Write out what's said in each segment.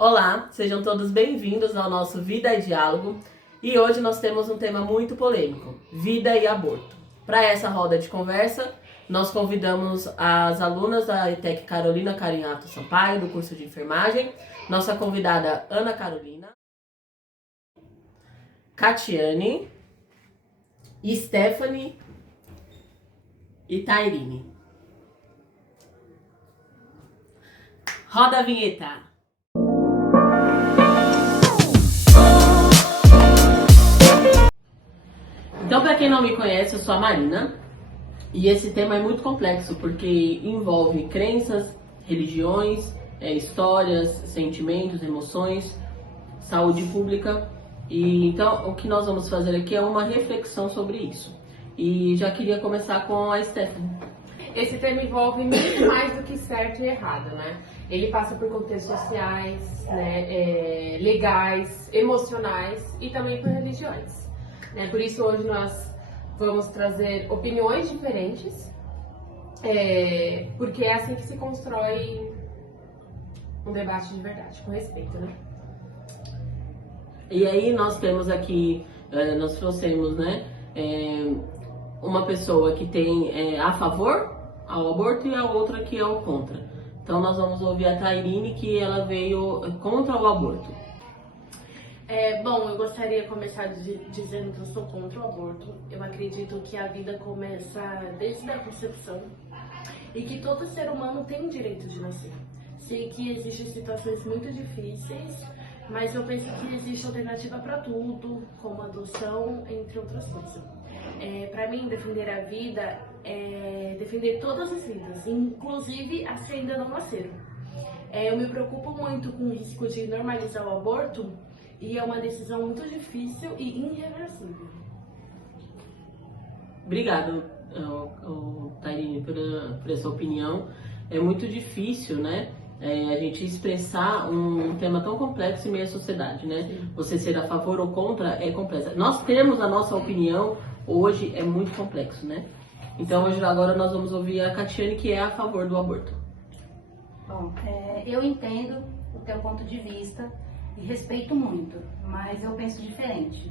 Olá, sejam todos bem-vindos ao nosso Vida e Diálogo. E hoje nós temos um tema muito polêmico: vida e aborto. Para essa roda de conversa, nós convidamos as alunas da ETEC Carolina Carinhato Sampaio, do curso de enfermagem, nossa convidada Ana Carolina, Catiane, Stephanie e Tairine. Roda a vinheta! Então, para quem não me conhece, eu sou a Marina e esse tema é muito complexo porque envolve crenças, religiões, histórias, sentimentos, emoções, saúde pública. E então, o que nós vamos fazer aqui é uma reflexão sobre isso. E já queria começar com a Stephanie. Esse tema envolve muito mais do que certo e errado, né? Ele passa por contextos sociais, né, legais, emocionais e também por religiões. Por isso hoje nós vamos trazer opiniões diferentes, porque é assim que se constrói um debate de verdade, com respeito, né? E aí nós temos aqui, nós trouxemos, né, uma pessoa que tem a favor ao aborto e a outra que é o contra. Então nós vamos ouvir a Tairine, que ela veio contra o aborto. Bom, eu gostaria de começar dizendo que eu sou contra o aborto. Eu acredito que a vida começa desde a concepção e que todo ser humano tem o direito de nascer. Sei que existem situações muito difíceis, mas eu penso que existe alternativa para tudo, como adoção, entre outras coisas. Para mim, defender a vida é defender todas as vidas, inclusive as que ainda não nasceram. Eu me preocupo muito com o risco de normalizar o aborto, e é uma decisão muito difícil e irreversível. Obrigado, Tairine, por essa opinião. É muito difícil, né, a gente expressar um tema tão complexo em meio à sociedade, né? Sim. Você ser a favor ou contra é complexo. Nós termos a nossa opinião hoje é muito complexo, né? Então, agora nós vamos ouvir a Catiane, que é a favor do aborto. Bom, eu entendo o teu ponto de vista e respeito muito, mas eu penso diferente.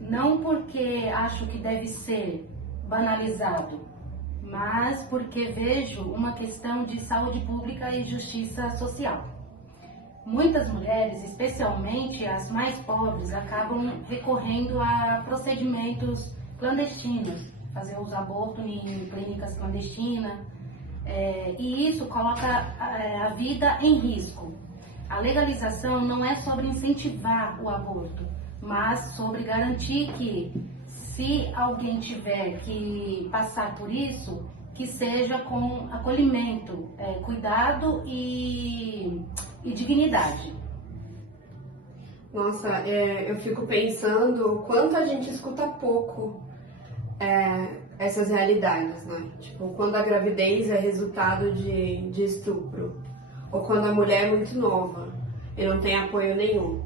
Não porque acho que deve ser banalizado, mas porque vejo uma questão de saúde pública e justiça social. Muitas mulheres, especialmente as mais pobres, acabam recorrendo a procedimentos clandestinos, fazer os abortos em clínicas clandestinas, e isso coloca a vida em risco. A legalização não é sobre incentivar o aborto, mas sobre garantir que, se alguém tiver que passar por isso, que seja com acolhimento, cuidado e dignidade. Nossa, eu fico pensando o quanto a gente escuta pouco essas realidades, né? Tipo, quando a gravidez é resultado de estupro, ou quando a mulher é muito nova e não tem apoio nenhum.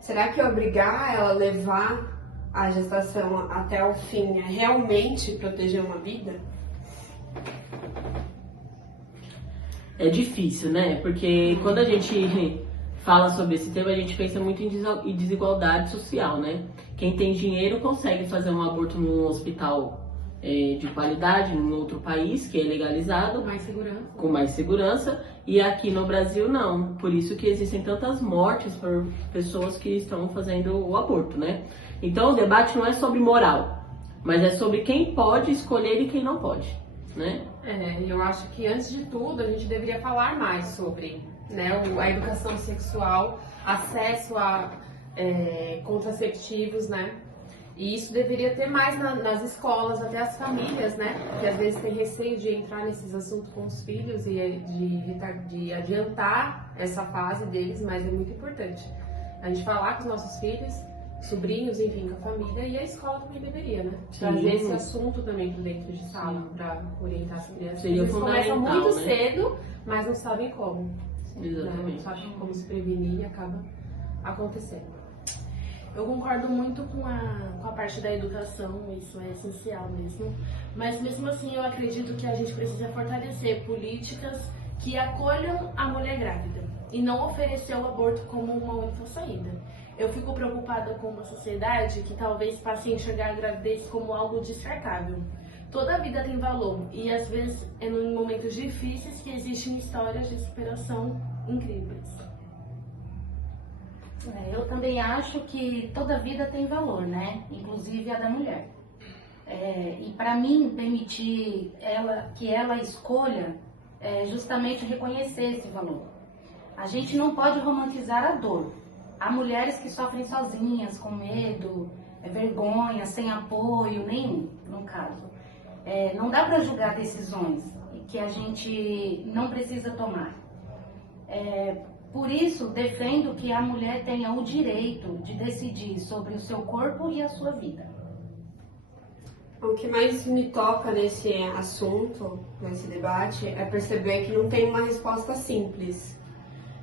Será que obrigar ela a levar a gestação até o fim é realmente proteger uma vida? É difícil, né? Porque quando a gente fala sobre esse tema, a gente pensa muito em desigualdade social, né? Quem tem dinheiro consegue fazer um aborto num hospital de qualidade, em outro país, que é legalizado. Com mais segurança. E aqui no Brasil, não. Por isso que existem tantas mortes por pessoas que estão fazendo o aborto, né? Então, o debate não é sobre moral, mas é sobre quem pode escolher e quem não pode, né? Eu acho que, antes de tudo, a gente deveria falar mais sobre, né, a educação sexual, acesso a contraceptivos, de E isso deveria ter mais nas escolas, até as famílias, né? Que às vezes tem receio de entrar nesses assuntos com os filhos e de adiantar essa fase deles, mas é muito importante a gente falar com os nossos filhos, sobrinhos, enfim, com a família, e a escola também deveria, né? Trazer esse assunto também para dentro de sala, para orientar as crianças. Seria Eles começam fundamental, muito né? cedo, mas não sabem como. Exatamente. Não sabem como se prevenir e acaba acontecendo. Eu concordo muito com a parte da educação, isso é essencial mesmo. Mas mesmo assim eu acredito que a gente precisa fortalecer políticas que acolham a mulher grávida. e não oferecer o aborto como uma única saída. Eu fico preocupada com uma sociedade que talvez passe a enxergar a gravidez como algo descartável. Toda vida tem valor e às vezes é em momentos difíceis que existem histórias de superação incríveis. Eu também acho que toda vida tem valor, né? Inclusive a da mulher. E para mim, permitir que ela escolha é justamente reconhecer esse valor. A gente não pode romantizar a dor. Há mulheres que sofrem sozinhas, com medo, vergonha, sem apoio nenhum, no caso. Não dá para julgar decisões que a gente não precisa tomar. Por isso, defendo que a mulher tenha o direito de decidir sobre o seu corpo e a sua vida. O que mais me toca nesse assunto, nesse debate, é perceber que não tem uma resposta simples.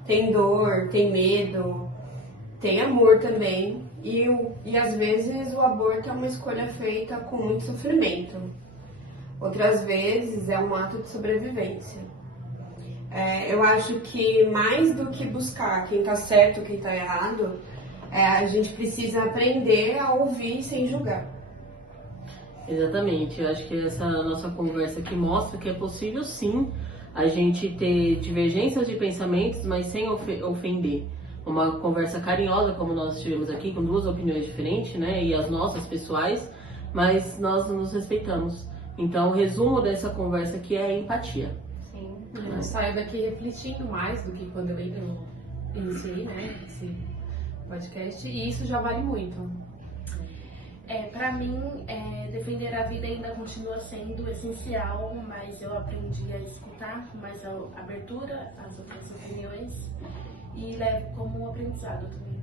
Tem dor, tem medo, tem amor também, e às vezes o aborto é uma escolha feita com muito sofrimento. Outras vezes é um ato de sobrevivência. Eu acho que mais do que buscar quem está certo, quem está errado, a gente precisa aprender a ouvir sem julgar. Exatamente, eu acho que essa nossa conversa aqui mostra que é possível sim a gente ter divergências de pensamentos, mas sem ofender. Uma conversa carinhosa, como nós tivemos aqui, com duas opiniões diferentes, né? E as nossas pessoais, mas nós nos respeitamos. Então, o resumo dessa conversa aqui é empatia. Sim, eu saio daqui refletindo mais do que quando eu iniciei, né, esse podcast, e isso já vale muito. Para mim, defender a vida ainda continua sendo essencial, mas eu aprendi a escutar com mais abertura as outras opiniões e levo como um aprendizado também.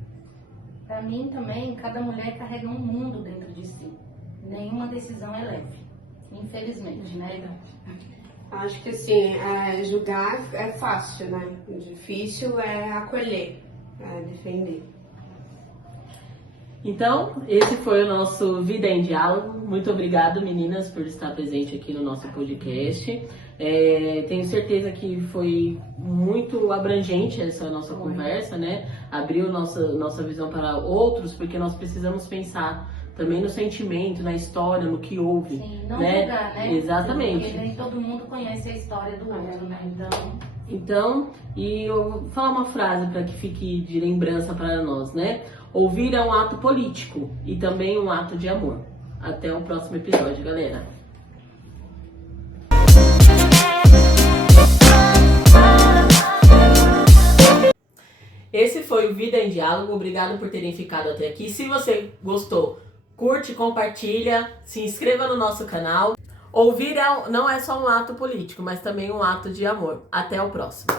Para mim também, cada mulher carrega um mundo dentro de si. Nenhuma decisão é leve, infelizmente, né? Acho que assim, julgar é fácil, né? O difícil é acolher, defender. Então, esse foi o nosso Vida em Diálogo. Muito obrigado, meninas, por estar presente aqui no nosso podcast. Tenho certeza que foi muito abrangente essa nossa conversa, né? Abriu nossa visão para outros, porque nós precisamos pensar também no sentimento, na história, no que houve. Sim, não né? julgar, né? Exatamente. Porque nem todo mundo conhece a história do outro, né? Então, e eu vou falar uma frase para que fique de lembrança para nós, né? Ouvir é um ato político e também um ato de amor. Até o próximo episódio, galera. Esse foi o Vida em Diálogo. Obrigado por terem ficado até aqui. Se você gostou, curte, compartilha, se inscreva no nosso canal. Ouvir não é só um ato político, mas também um ato de amor. Até o próximo.